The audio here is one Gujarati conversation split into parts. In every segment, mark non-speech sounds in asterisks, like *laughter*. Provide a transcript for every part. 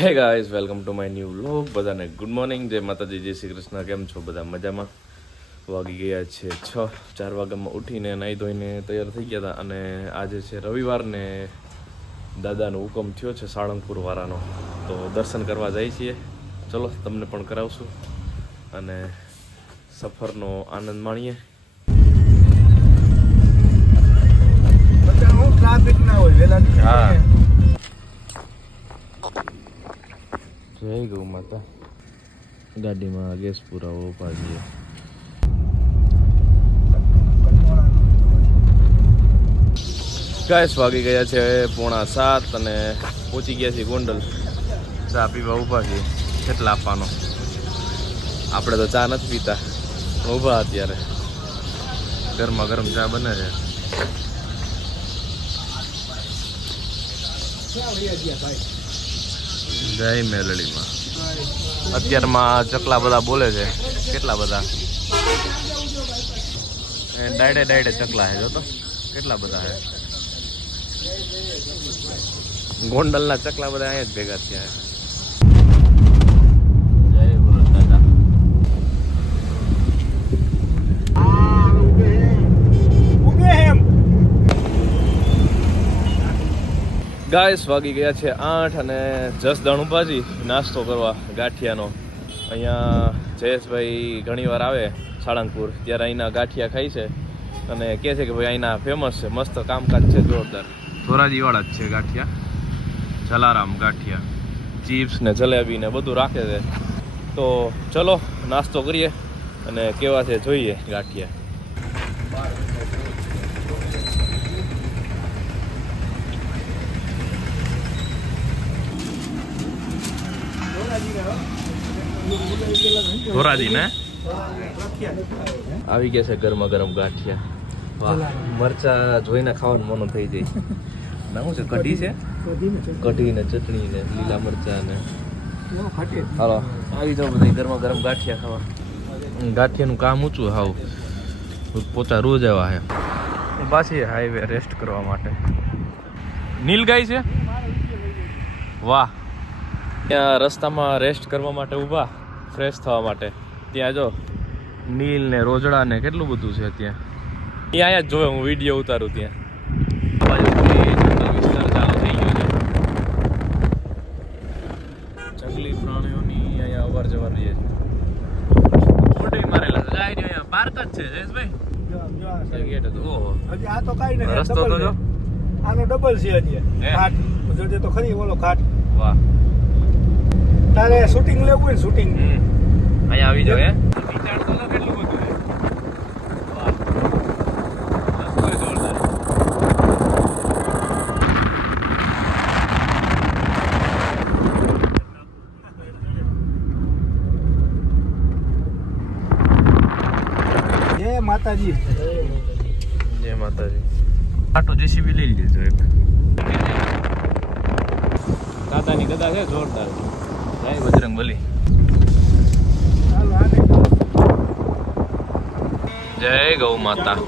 Hey guys welcome to my new vlog બધાને ગુડ મોર્નિંગ જય માતાજી જય શ્રી કૃષ્ણ. કેમ છો બધા? મજામાં? વાગી ગયા છે છ ચાર વાગ્યામાં ઉઠીને નાહી ધોઈને તૈયાર થઈ ગયા હતા અને આજે છે રવિવારને દાદાનો હુકમ થયો છે સાળંગપુર વાળાનો. તો દર્શન કરવા જઈએ છીએ. ચલો તમને પણ કરાવશું અને સફરનો આનંદ માણીએ. ટ્રાફિક ના હોય વેલા હા. જાય. ગૌ માતા. ગાડીમાં ગેસ પુરાવો પાડીએ. ગાયસ વાગી ગયા છે પોણા સાત અને પહોંચી ગયા છે ગોંડલ. ચા પીવા ઊભા છીએ. કેટલા આપવાનો? આપણે તો ચા નથી પીતા. પણ ઊભા અત્યારે. ગરમા ગરમ ચા બને છે. ભાઈ? જય મેલડીમાં. અત્યારમાં ચકલા બધા બોલે છે. કેટલા બધા? ડાયડે ડાયડે ચકલા છે જોતો કેટલા બધા છે? ગોંડલના ચકલા બધા અહીંયા જ ભેગા થયા છે જય ભોળા દાદા ઉગે એમ. ગાયસ વાગી ગયા છે આઠ અને જસદણ ઉભાજી નાસ્તો કરવા ગાંઠિયાનો. અહીંયા જયેશભાઈ ઘણીવાર આવે સાળંગપુર, ત્યારે અહીંના ગાંઠિયા ખાય છે અને કહે છે કે ભાઈ અહીંના ફેમસ છે, મસ્ત કામકાજ છે, જોરદાર. ધોરાજીવાળા જ છે ગાંઠિયા. જલારામ ગાંઠિયા. ચિપ્સ ને જલેબી ને બધું રાખે છે. તો ચલો, નાસ્તો કરીએ અને કેવા છે, જોઈએ ગાંઠિયા. ધોરાજી ને આવી ગયા છે ગરમા ગરમ ગાંઠિયા. વાહ, મરચા જોઈને ખાવાનું મન થઈ જાય. ના, શું છે, કઢી છે? કઢી ને ચટણી ને લીલા મરચા ને હાલો, આવી જાવ બધા ગરમા ગરમ ગાંઠિયા ખાવા. ગાંઠિયાનું કામ ઊંચું હાવ. પોતા રોજ આવા હે પાછી હાઈવે રેસ્ટ કરવા માટે. નીલગાય છે? વાહ. ત્યાં રસ્તામાં રેસ્ટ કરવા માટે ઊભા. ફ્રેશ થવા માટે. ત્યાં જો નીલ ને રોજડા ને કેટલું બધું છે ત્યાં? ત્યાં અહીંયા જ જોવે હું વીડિયો ઉતારું ત્યાં. જંગલ પ્રાણીઓની અહીંયા અવર જવર રહે છે. મારેલા છે. અહીંયા પાર્ક જ છે જયેશભાઈ. ઓહો. આ તો કાંઈ નહીં રસ્તો તો જો. આનો ડબલ છે હજી. ખાટ. જો તો ખરી ઓલો ખાટ. વાહ. તારે શૂટિંગ લેવું હોય ને શૂટિંગ હમ. અહીંયા આવી જાવ હે? કેટલું બધું માતાજી. જય માતાજી. આટો જેસીબી લઈ લેજો એક. દાદાની ગદા છે જોરદાર. જય બજરંગ બલી. ચાલો આને જય ગૌ માતા.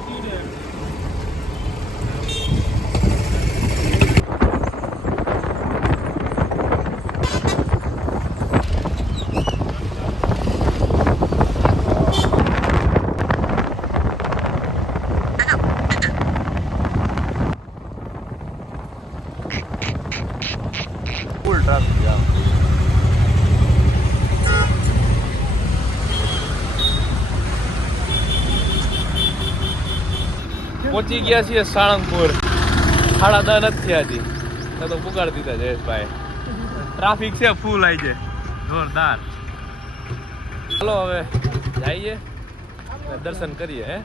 ફૂલ ટ્રાફિક આમ પહોંચી ગયા છીએ સાળંગપુર. સાડા દસ નથી થયા હજી. તો પુગાડી દીધા જયેશભાઈ. ટ્રાફિક છે ફૂલ આવી છે જોરદાર. ચાલો હવે જઈએ. દર્શન કરીએ, હે?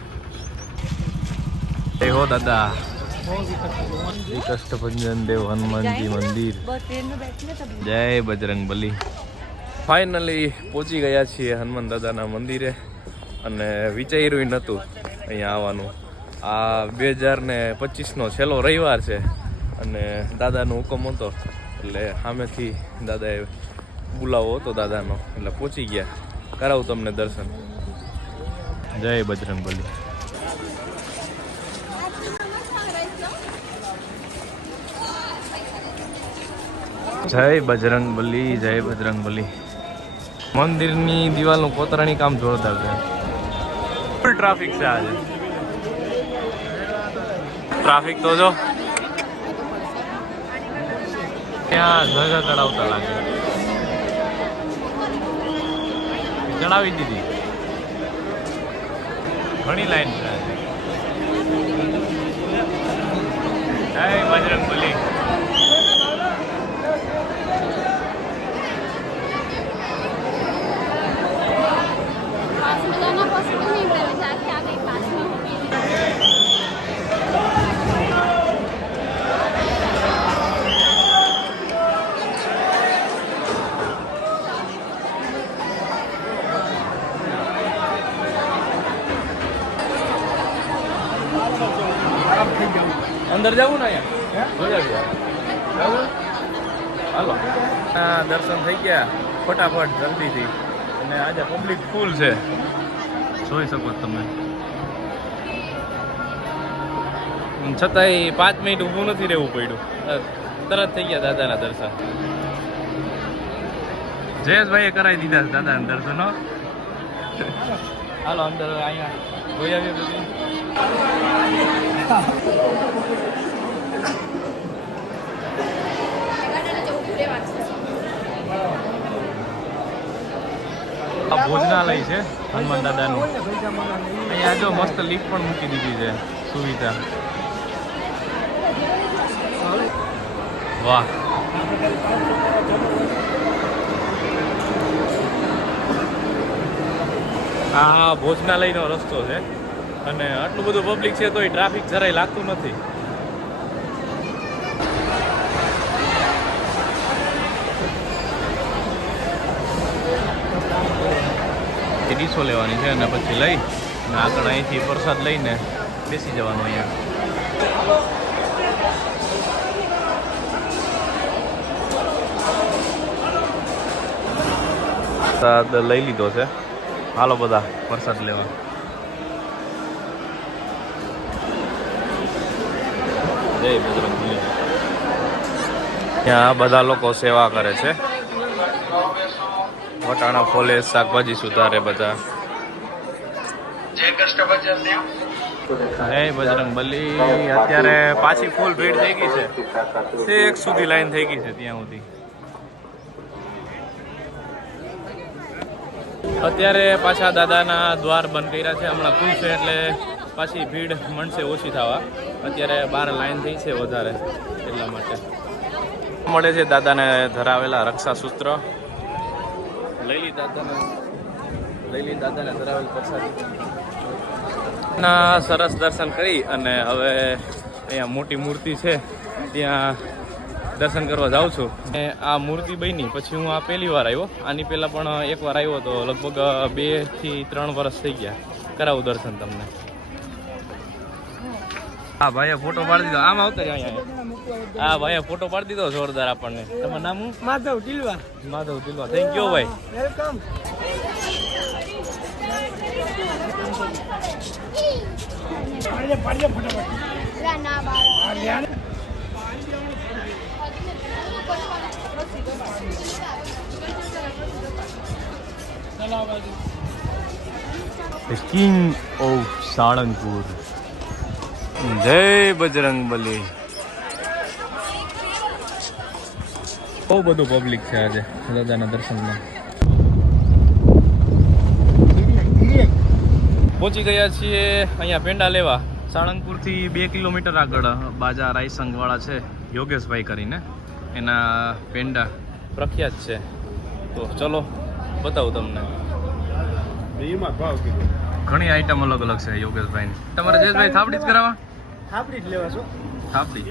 એ હો દાદા. શ્રી કષ્ટભંજન દેવ હનુમાનજી મંદિર. જય બજરંગ બલી. ફાઇનલી પહોંચી ગયા છીએ હનુમાન દાદાના મંદિરે. અને વિચાર્યું નહોતું અહીંયા આવવાનું. આ બે હજાર ને પચીસનો છેલ્લો રવિવાર છે અને દાદાનો હુકમ હતો. એટલે સામેથી દાદાએ બોલાવો હતો દાદાનો. એટલે પહોંચી ગયા. કરાવું તમને દર્શન. જય બજરંગ બલી. જય બજરંગ બલી, જય બજરંગ બલી. મંદિરની દિવાલનું કોતરાણી કામ જોરદાર છે. ફૂલ ટ્રાફિક છે આજે. ટ્રાફિક તો જો. ત્યાં ધજા ચડાવતા લાગે. ચડાવી દીધી. ઘણી લાઈન છે. બજરંગ અંદર જવું ને અહીંયા? હાલો. હા દર્શન થઈ ગયા. ફટાફટ જલ્દીથી. અને આજે પબ્લિક ફૂલ છે. જોઈ શકો તમે. છતાંય પાંચ મિનિટ ઊભું નથી રહેવું પડ્યું. તરત થઈ ગયા દાદાના દર્શન. જયેશભાઈએ કરાવી દીધા છે દાદાના દર્શનો. હાલો અંદર અહીંયા જોઈ આવીએ બધું. આ ભોજનાલય છે, હનુમાન દાદાનું. અહીંયા જો મસ્ત લિફ્ટ પણ મૂકી દીધી છે, સુવિધા. વાહ. આ ભોજનાલયનો રસ્તો છે. અને આટલું બધું પબ્લિક છે તોય ટ્રાફિક જરાય લાગતું નથી. ડીશો લેવાની છે અને પછી લઈ અને આગળ અહીંથી પ્રસાદ લઈને બેસી જવાનું અહીંયા. પ્રસાદ લઈ લીધો છે. હાલો બધા પ્રસાદ લેવા. જય બજરંગબલી. ત્યાં બધા લોકો સેવા કરે છે. વટાણા ફોલે, શાકભાજી સુધારે બધા. જય બજરંગ બલી અત્યારે પાછી ફૂલ ભીડ થઈ ગઈ છે. છેક સુધી લાઈન થઈ ગઈ છે ત્યાં સુધી. અત્યારે પાછા દાદાના દ્વાર બંધ કર્યા છે. હમણાં ખુલશે એટલે પાછી ભીડ મળશે ઓછી થવા. અત્યારે બહાર લાઈન થઈ છે વધારે એટલા માટે. મળે છે દાદાને ધરાવેલા રક્ષાસૂત્ર. લઈલી દાદાને. લઈલી દાદાને ધરાવેલ પ્રસાદી. ના, સરસ દર્શન કરી અને હવે અહીંયા મોટી મૂર્તિ છે. ત્યાં દર્શન કરવા જાઉં છું. અને આ મૂર્તિ બની પછી હું આ પહેલી વાર આવ્યો. આની પહેલાં પણ એક વાર આવ્યો તો લગભગ બેથી ત્રણ વર્ષ થઈ ગયા. કરાવું દર્શન તમને. હા ભાઈએ ફોટો પાડી દીધો. આમ આવતા અહીંયા. હા ભાઈએ ફોટો પાડી દીધો જોરદાર આપણને. તમારું નામ હું માધવ ટીલવા. માધવ ટીલવા. થેન્ક યુ ભાઈ. વેલકમ પાડી પાડી. The King of Salanpur. જય બજરંગ બલી. બહુ બધું પબ્લિક છે આજે દાદાના દર્શનમાં. પહોંચી ગયા છીએ અહીંયા પેંડા લેવા. સાળંગપુરથી બે કિલોમીટર આગળ બાજા રાયસંગવાળા છે યોગેશભાઈ કરીને. એના પેંડા પ્રખ્યાત છે. તો ચલો બતાવું તમને. એમાં ભાવ કીધું. ઘણી આઈટમ અલગ અલગ છે યોગેશભાઈની. તમારે જયેશભાઈ થાપડી જ કરાવવા? આપડી જ લેવા છો? થાપડી?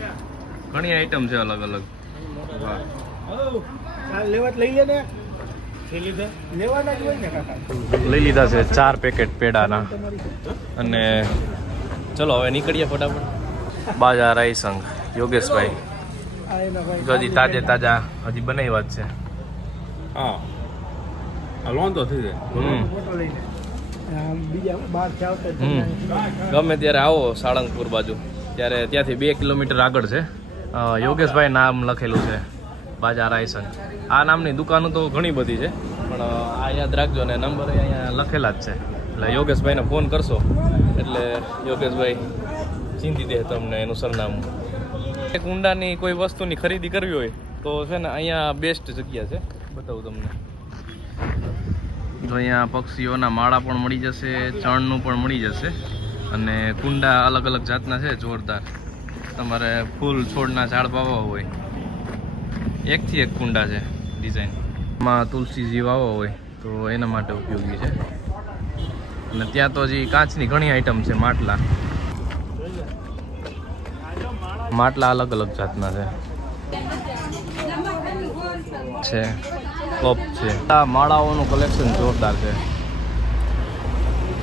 ઘણી આઈટમ છે અલગ અલગ. લેવા લઈ લે ને. થેલી દે લેવાના જ હોય ને કાકા. લઈ લીધા છે ચાર પેકેટ પેડાના. અને ચલો હવે નીકળીએ ફટાફટ. બાજા રાયસંગ યોગેશભાઈ. હજી તાજે તાજા હજી બનાવ્યા જ છે. હા. આ લોન તો થઈ જાય. ગમે ત્યારે આવો સાળંગપુર બાજુ. ત્યારે ત્યાંથી બે કિલોમીટર આગળ છે. યોગેશભાઈ નામ લખેલું છે બાજા રાયસન. આ નામની દુકાનો તો ઘણી બધી છે પણ આ યાદ રાખજો ને નંબર અહીંયા લખેલા જ છે. એટલે યોગેશભાઈને ફોન કરશો. એટલે યોગેશભાઈ ચીંધી દે તમને એનું સરનામું. એક ઊંડાની કોઈ વસ્તુની ખરીદી કરવી હોય તો છે ને અહીંયા બેસ્ટ જગ્યા છે. બતાવું તમને. જો અહીંયા પક્ષીઓના માળા પણ મળી જશે, ચણનું પણ મળી જશે અને કુંડા અલગ અલગ જાતના છે, જોરદાર. તમારે ફૂલ છોડના ઝાડ વાવવા હોય. એકથી એક કુંડા છે ડિઝાઇનમાં તુલસીજી વાવવા હોય, તો એના માટે ઉપયોગી છે. અને ત્યાં તો હજી કાચની ઘણી આઈટમ છે, માટલા. માટલા અલગ અલગ જાતના છે. કપ છે. આ માળાઓનું કલેક્શન જોરદાર છે.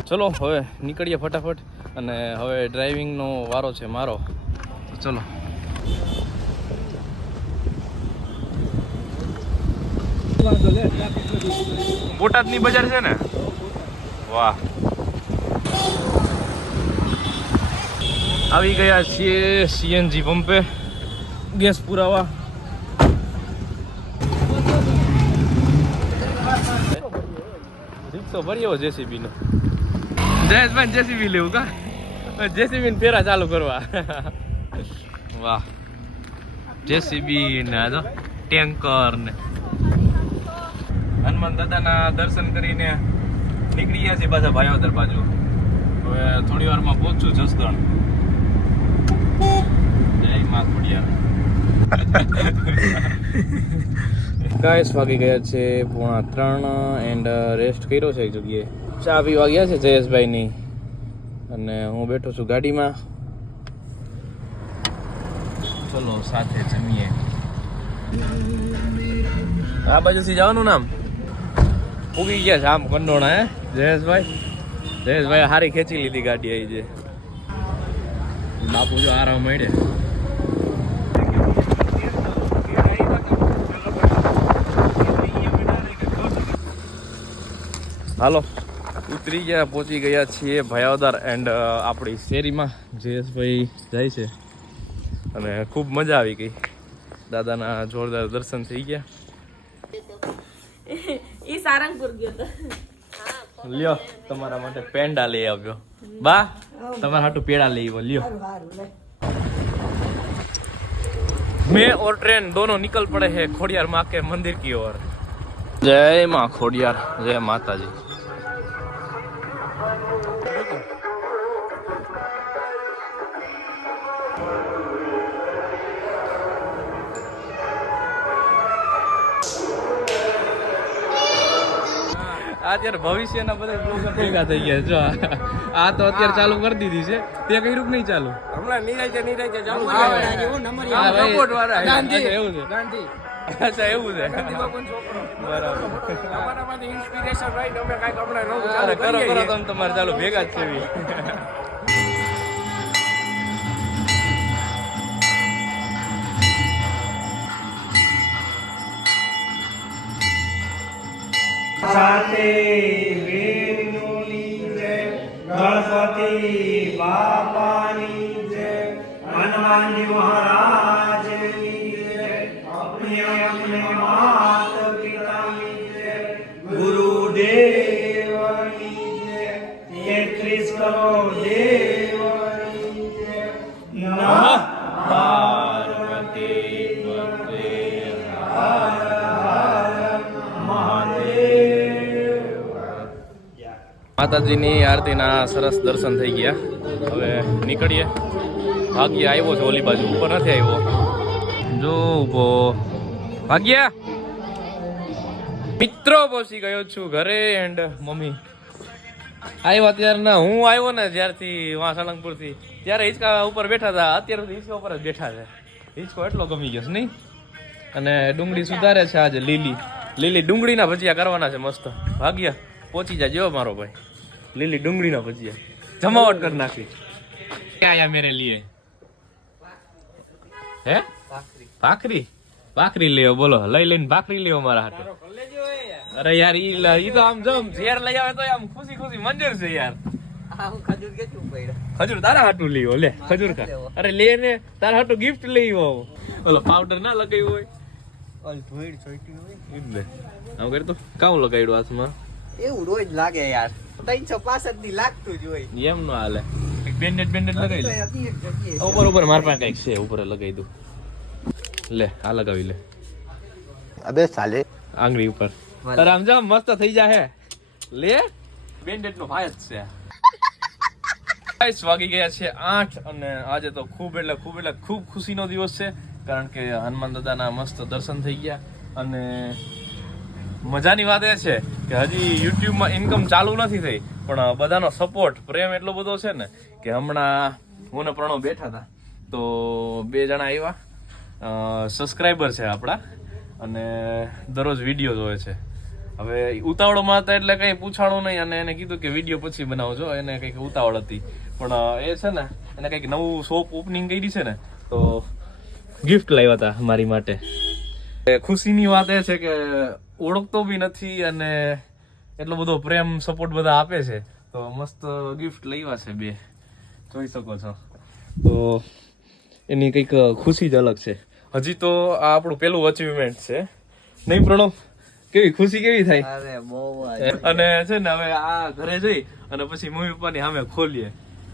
ચલો, હવે નીકળીએ ફટાફટ અને હવે ડ્રાઇવિંગનો વારો છે મારો. ચલો. બોટાદની બજાર છે ને? વાહ. આવી ગયા છીએ સીએનજી પંપે. ગેસ પુરાવા. રિક્ષો ભર્યો જેસીબી નો જયેશભાઈ જેસીબી લેવું કા? જેસીબી ને પેરા ચાલુ કરવા. વાહ. જેસીબી ને આ ટેન્કર ને હનુમાન દાદાના દર્શન કરીને નીકળી ગયા છે પાછા ભાઈઓદર બાજુ. હવે થોડી વારમાં પહોંચું જસદણ. જય મા ખોડિયાર. ગાઈસ વાગી ગયા છે પોણા ત્રણ એન્ડ રેસ્ટ કર્યો છે એક જગ્યાએ. ચા પીવા ગયા છે જયેશભાઈની. અને હું બેઠો છું ગાડીમાં. ચલો સાથે જમીએ. આ બાજુથી જવાનું નામ? ઉગી ગયા છે આમ કંડોણા હે? જયેશભાઈ? જયેશભાઈ હારી ખેંચી લીધી ગાડી આવી છે બાપુ જો આરામ મળે. હાલો ઉતરી ગયા પહોંચી ગયા છીએ ભયાવદાર એન્ડ આપણી શેરીમાં. જયેશભાઈ જાય છે. અને ખૂબ મજા આવી ગઈ. દાદાના જોરદાર દર્શન થઈ ગયા. ઈ સારંગપુર ગયો લ્યો તમારા માટે પેંડા લઈ આવ્યો. બા તમારા હાટું પેડા લઈ આવ્યો. લ્યો. મેં ઓર ટ્રેન દોનો નિકલ પડે હે ખોડિયાર માં કે મંદિર કી ઓર. જય માં ખોડિયાર જય માતાજી. અત્યારે ભવિષ્યના બધા બ્લોગર ભેગા થઈ ગયા આ તો અત્યારે ચાલુ કરી દીધી છે. તે કર્યું નહીં ચાલુ? હમણાં નીરાજે ચાલુ છે અચ્છા એવું છે. બરાબર. inspiration લઈને અમે કાંઈક નવું કરો કરો તમે તમારે. ચાલુ ભેગા જ થવી સાથે વેણુની જય ગણપતિ બાપાની જય. હનુમાનજી મહારાજની માતાજીની આરતીના સરસ દર્શન થઈ ગયા. હવે નીકળીએ. ભાગ્ય આવ્યો છે ઓલી બાજુ, ઉપર નથી આવ્યો. જો ઊભો. ભાગ્યા? મિત્રો પહોંચી ગયો છું ઘરે એન્ડ મમ્મી. આવ્યા ત્યારના હું આવ્યો ને જ્યારથી વાં સળંગપુરથી, ત્યારે હિંચકા ઉપર બેઠા હતા. અત્યારે સુધી હિંચકા ઉપર જ બેઠા છે. હિંચકો એટલો ગમી ગયો નહીં? અને ડુંગળી સુધારે છે આજે લીલી. લીલી ડુંગળીના ભજીયા કરવાના છે મસ્ત. ભાગ્યા પહોંચી જાય જેવો મારો ભાઈ. લીલી ડુંગળીના ભજીયા. જમાવટ કરી નાખી. ક્યાં આયા મેરે લીએ? હે? ભાખરી. ભાખરી? લેવો બોલો લઈ લઈને ભાખરી લેવો મારા હાથે અરે યાર ઈ ઈ તો આમ જમ ઝેર લઈ આવે તો આમ ખુશી ખુશી મંજૂર છે યાર. ખજૂર તારા હાટું લઈ લે ખજૂર ખા. અરે લે ને તારા હાટું ગિફ્ટ લઈ આવો. ઓલો પાવડર ના લગાવ્યો હોય. એટલે આમ કરી તો કાઉ લગાડ્યું હાથમાં? એવું રોજ લાગે યાર. ત્રણસો પાસઠની લાગતું જ હોય. એમ નો હાલે. એક બેન્ડેડ બેન્ડેડ લગાવી લે. ઉપર ઉપર માર પાસે કંઈક છે ઉપર લગાવી દઉં. લે આ લગાવી લે. અબે સાલે આંગળી ઉપર. તારે આમ જા મસ્ત થઈ જાહે. લે. બેન્ડેડ નો ભાઈ જ છે. ગાઈસ વાગી ગયા છે આઠ અને આજે તો ખૂબ એટલે ખૂબ એટલે ખૂબ ખુશીનો દિવસ છે કારણ કે હનુમાન દાદાના મસ્ત દર્શન થઈ ગયા. અને મજાની વાત એ છે કે હજી યુટ્યુબમાં ઇન્કમ ચાલુ નથી થઈ, પણ બધાનો સપોર્ટ પ્રેમ એટલો બધો છે ને કે હમણાં હું ને પ્રણવ બેઠા હતા. તો બે જણા આવ્યા સબસ્ક્રાઈબર છે આપણા અને દરરોજ વીડિયો જોવે છે. હવે ઉતાવળમાં હતા એટલે કંઈ પૂછાણું નહીં અને એને કીધું કે વીડિયો પછી બનાવજો, એને કંઈક ઉતાવળ હતી. પણ એ છે ને, એને કંઈક નવું શોપ ઓપનિંગ કરી છે ને, તો ગિફ્ટ લાવ્યા હતા મારી માટે. ખુશીની વાત એ છે કે ઓળખતો બી નથી અને એટલો બધો પ્રેમ સપોર્ટ બધા આપે છે. તો મસ્ત ગિફ્ટ લેવા છે બે. જોઈ શકો છો. તો એની કંઈક ખુશી જ અલગ છે. હજી તો આ આપણું પેલું અચીવમેન્ટ છે. નહીં પ્રણવ? કેવી ખુશી કેવી થાય? અરે બહુ અને છે ને હવે આ ઘરે જઈ અને પછી મમ્મી પપ્પાની સામે ખોલીએ.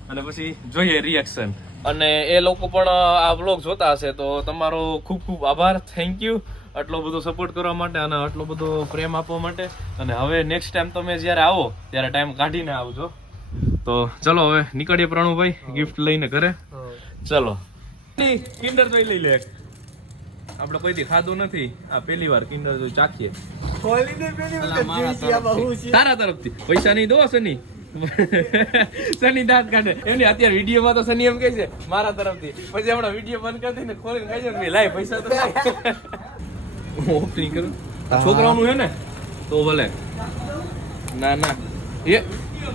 અને પછી જોઈએ રિએક્શન અને એ લોકો પણ આ બ્લોગ જોતા હશે તો તમારો ખૂબ ખૂબ આભાર. થેન્ક યુ આટલો બધો સપોર્ટ કરવા માટે અને આટલો બધો પ્રેમ આપવા માટે. અને હવે નેક્સ્ટ ટાઈમ તમે જ્યારે આવો ત્યારે ટાઈમ કાઢીને આવજો. તો ચલો હવે નીકળીએ પ્રણુભાઈ ગિફ્ટ લઈને ઘરે. ચલો. કિન્ડર જોઈ લઈ લે આપણે કોઈ કોઈથી ખાધું નથી. આ પહેલી વાર કિન્ડર જોઈ ચાખીએ. તારા તરફથી. પૈસા નહીં દો સની સની દાંત કાઢે. એમની અત્યારે વિડીયોમાં તો સની એમ કહે છે મારા તરફથી. પછી હમણાં વીડિયો બંધ કરી દઈને ખોલીને કહે છે કે લાય પૈસા તો *laughs* *laughs* હું ઓફ નહીં કરું. છોકરાઓનું છે ને તો ભલે. ના ના. એ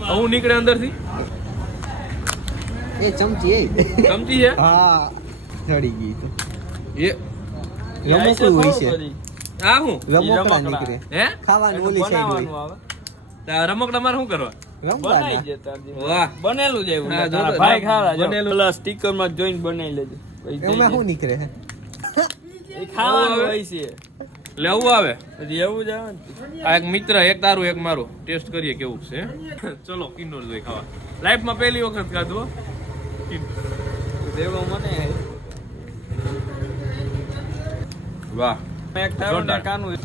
આવું નીકળે અંદરથી. એ ચમચી એ. ચમચી છે? હા ચડી ગઈ તો. એ. રમકડું હોય છે? આ હું રમકડા નીકળે. હે? ખાવાનું ઓલી સાઈડ હોય. રમકડા મારે શું કરવા? વાહ. બનેલું જ એવું. ભાઈ ખાવા બનેલું. સ્ટીકરમાં જોઈને બનાવી લેજો. એમાં શું નીકળે? હે એ ખાવાનું હોય છે. લેવું આવે? પછી એવું જ આવે આ એક મિત્ર એક તારું એક મારું. ટેસ્ટ કરીએ કેવું છે ચલો કિન્નોર જોઈ ખાવા. લાઈફમાં પહેલી વખત ખાધું. દેવો મને. વાહ. એક તારું. ને કાનું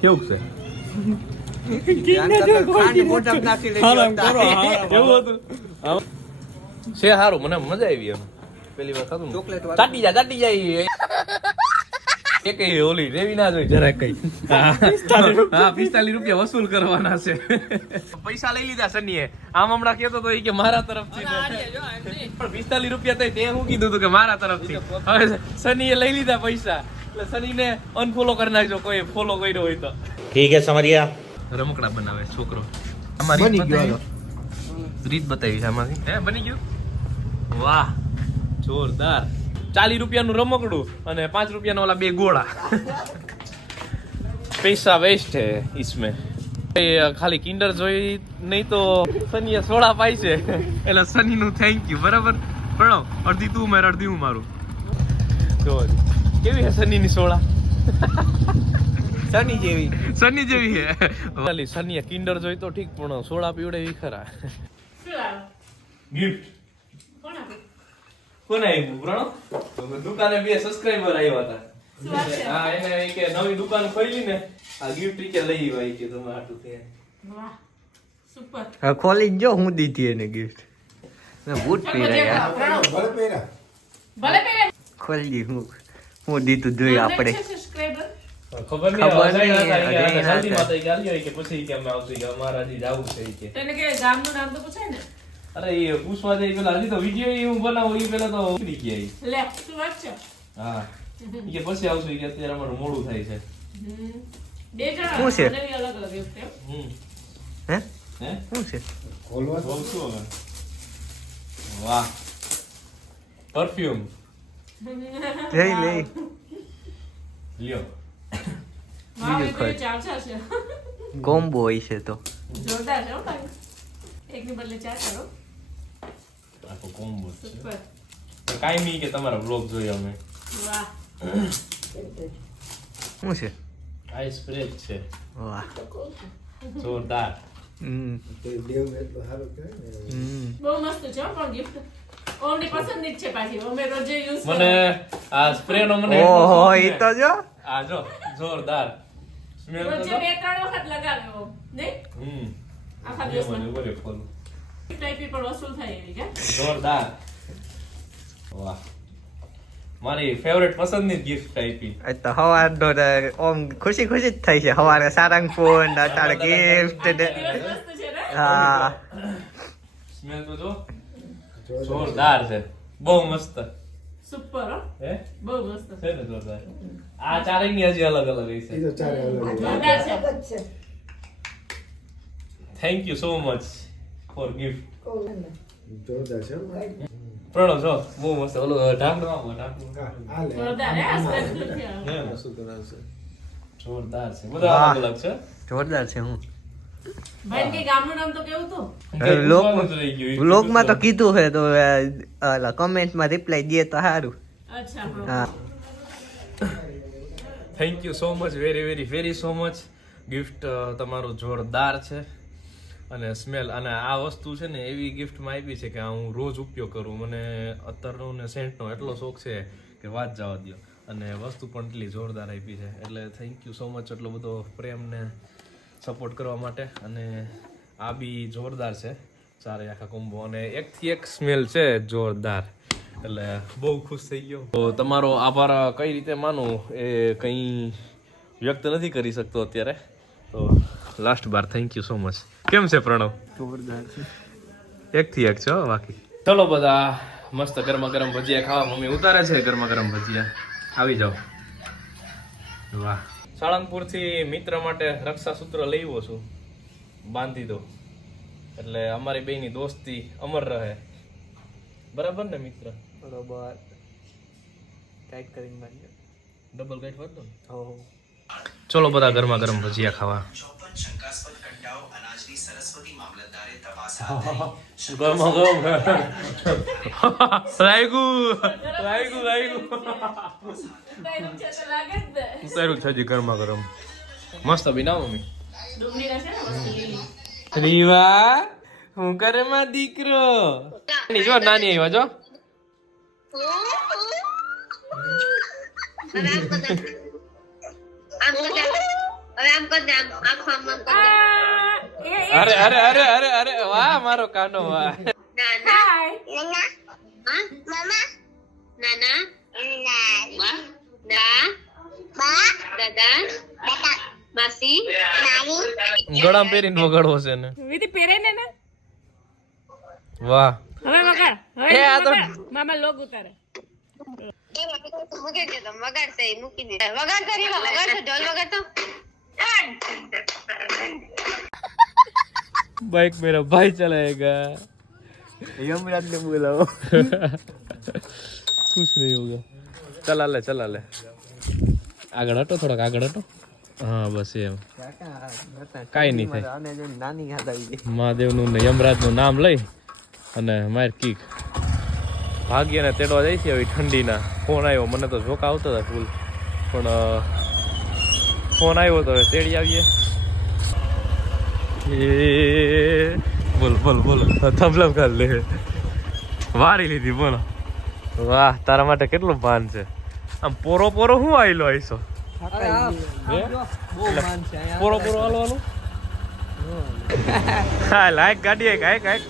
કેવું છે? છે સારું મને મજા આવી એમ. પેલી વાર ચોકલેટ કાઢી જા કાઢી જાય કે મારા તરફથી. પણ લઈ લીધા પૈસા. એટલે સનીને અનફોલો કરી કોઈ ફોલો કર્યો હોય તો. રમકડા બનાવે છોકરો. અમારી રીત બતાવી? બની ગયું? વાહ. જોરદાર. ચાલીસ રૂપિયા નું રમકડું અને પાંચ રૂપિયાના ઓલા બે ગોળા. પૈસા વેસ્ટ હે ઈસમે. ખાલી કિન્ડર જોઈ નહીં તો સનીએ સોળા પાય છે. એટલે સનીનું થેન્ક યુ બરાબર? પ્રણવ અડધી તું મારે અડધી હું મારું. જો કેવી હે શનિ ની સોળા શનિ જેવી. શનિ જેવી હે ખાલી સનીએ કિન્ડર જોઈ તો ઠીક પણ સોળા પીવડે એ ખરા. ગિફ્ટ કોણ આપે? કોને આવ્યું પ્રણવ દુકાને બે સબસ્ક્રાઇબર આવ્યા હતા? હા એને કે નવી દુકાન ખોલી ને આ ગિફ્ટ કે લઈ આવી કે તમે આટલું કે વાહ. સુપર. હા ખોલી જ જો હું દીધી એને ગિફ્ટ બૂટ પહેર્યા ભલે પહેર્યા ભલે પહેર્યા ખોલી દી હું હું દીધું જોઈ આપણે. છે ખબર નહીં કે પછી કે અમે આવશું કે અમારે હજી જાવું છે કે. તો કે ગામનું નામ તો પૂછાય ને. અરે એ પૂછવા જાય પેલા હજી તો વીડિયો હું બનાવું એ પેલા તો ઉતરી ગયા. લે શું વાત છે? હા. કે પછી આવશું કે અત્યારે અમારું મોડું થાય છે. બે જણા શું છે? અલગ અલગ હમ. હે? હે? શું છે? ખોલવા ખોલશું હવે. વાહ. પરફ્યુમ. લઈ લઈ. લ્યો. વાવ, બીજું તો ચાર ચાર છે. કોમ્બો હોય છે તો. જોરદાર છે એકની બદલે ચાર હો. આખો કોમ્બો છે. કાંઈ નહીં કે તમારા બ્લોગ જોઈએ અમે. વાહ. શું છે? આઈ સ્પ્રે છે. વાહ. જોરદાર. હમ. દેવ એટલો સારો કહેવાય ને. બહુ મસ્ત છે પણ gift. ઓમની પસંદની જ છે પાછી. અમે રોજે યુઝ મને આ સ્પ્રે નો મને ઓહો ઈ તો જો. આ જો જોરદાર. સ્મેલ તો રોજે બે ત્રણ વખત લગાવે નહીં? હમ. આખા દિવસમાં. ઊભો રહ્યો ફોન. ટાઈપી પણ વસૂલ થાય એવી કે? જોરદાર. વાહ. મારી ફેવરેટ પસંદની ગિફ્ટ આપી આજ તો હવારનો ઓમ ખુશી ખુશી જ થઈ છે. હવારે અત્યારે ગિફ્ટ હા. સ્મેલ તો જો. જોરદાર છે. બહુ મસ્ત. સુપર હે. બહુ મસ્ત. છે ને જોરદાર. આ ચારેયની હજી અલગ અલગ એ છે. તો ચારે અલગ છે. Thank you so much for gift જોરદાર છે. પ્રણવ જો. બહુ મસ્ત. ઓલું ઢાંકણું જોરદાર છે. બધા અલગ છે? જોરદાર છે હું. લોકમાં કે તો કીધું છે તો કમેન્ટમાં રિપ્લાય દે તો સારું thank you so much very very very so much gift તમારું જોરદાર છે. અને સ્મેલ, અને આ વસ્તુ છે ને એવી ગિફ્ટમાં આપી છે કે હું રોજ ઉપયોગ કરું. મને અત્તરનો ને સેન્ટનો એટલો શોખ છે કે વાત જવા દ્યો. અને વસ્તુ પણ એટલી જોરદાર આપી છે. એટલે થેન્ક યુ સો મચ એટલો બધો પ્રેમને સપોર્ટ કરવા માટે. અને આ બી જોરદાર છે. ચારે આખા કોમ્બો અને એકથી એક સ્મેલ છે જોરદાર. એટલે બહુ ખુશ થઈ ગયો. તો તમારો આભાર કઈ રીતે માનું એ કંઈ વ્યક્ત નથી કરી શકતો અત્યારે. તો લાસ્ટ બાર થેન્ક યુ સો મચ કેમ છે પ્રણવ? જોરદાર એક એકથી એક છે હો બાકી. ચલો બધા મસ્ત ગરમા ગરમ ભજીયા ખાવા. મમ્મી ઉતારે છે ગરમા ગરમ ભજીયા. આવી જાઓ. વાહ. સાળંગપુરથી મિત્ર માટે રક્ષા સૂત્ર લઈ આવ્યો છું. બાંધી દો. એટલે અમારી બેની દોસ્તી અમર રહે. બરાબર ને મિત્ર? બરોબર. ટાઈટ કરીને બાંધ્યો ડબલ ગાઈડ વાંધો ને? હો. ચલો બધા ગરમા ગરમ ભજીયા ખાવા. ગરમા ગરમ. લાગ્યું લાગ્યું લાગ્યું ડાયરેક્ટ છે ગરમા ગરમ. મસ્ત બી મમ્મી? રીવા હું કરે માં દીકરો? જો નાની આવ્યા જો. આ, એ એ અરે અરે અરે અરે અરે વાહ મારો કાનો વાહ હાય ગળામાં પહેરીને વગાડવો છે ને વિધિ પહેરે ને ને વાહ હવે વગાડ હવે એ આ તો- વગાડ. મામા લોગ ઉતારે बाइक मेरा भाई चलाएगा યમરાજ ને બોલાવો कुछ नहीं होगा चला ले चला ले આગળ હટો થોડોક આગળ હટો હા બસ એમ કાંઈ નહીં થાય. અને જો નાની યાદ આવી ગઈ મહાદેવનું ને યમરાજનું નામ લઈ અને માર કીક ભાગ્યને તેડવા જાય છે હવે ઠંડીના. ફોન આવ્યો મને તો ઝોકા આવતા હતા ફૂલ પણ ફોન આવ્યો તો હવે તેડી આવીએ. એ બોલ બોલ બોલ. થમલમ કર લે. વારી લીધી બોલો. વાહ તારા માટે કેટલું ભાન છે. આમ પોરો પોરો શું આવેલો આવીશો હે? પોરો પોરો હાલવાનું *laughs* હા લાયક ગાડી એક આયક આયક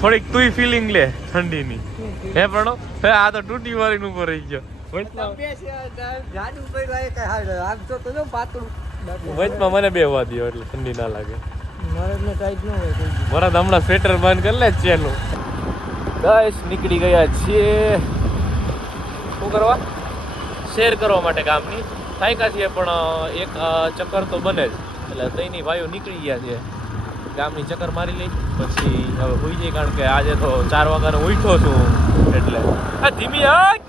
થોડીક તુંય ફિલિંગ લે ઠંડીની. હે પણ હે આ તો તૂટી વાળીનું ઉપર રહી ગયો. વચમાં મને બે હોવા એટલે ઠંડી ના લાગે. મારે હમણાં સ્વેટર બંધ કરી લે ચેલું. બસ નીકળી ગયા છીએ. શું કરવા? શેર કરવા માટે ગામની. થાયકા છીએ પણ એક ચક્કર તો બને જ. એટલે તઈની ભાઈઓ નીકળી ગયા છે. ગામની ચક્કર મારી લઈ પછી હવે હોઈ જઈ કારણ કે આજે તો ચાર વાગ્યાનો ઉઠ્યો છું એટલે આ ધીમી હાક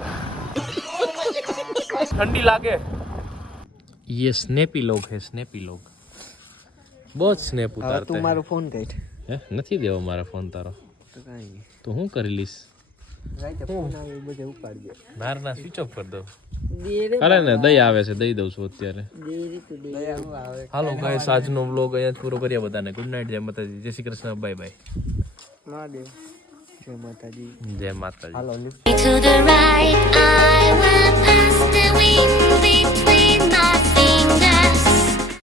ठंडी लागे ये स्नेपी लोग है स्नेपी लोग बहुत स्नेप હવે उतारते તું हैं મારો ફોન કાઢ હે નથી દેવો મારા ફોન તારો તો કાંઈ નહીં તો હું કરી લઈશ અરે ને દહીં આવે છે દહીં દઉં છું અત્યારે. હાલો ગાય આજનો વ્લોગ અહીંયા જ પૂરો કરીએ બધાને. ગુડ નાઇટ જય માતાજી. જય કૃષ્ણ. બાય જય માતાજી.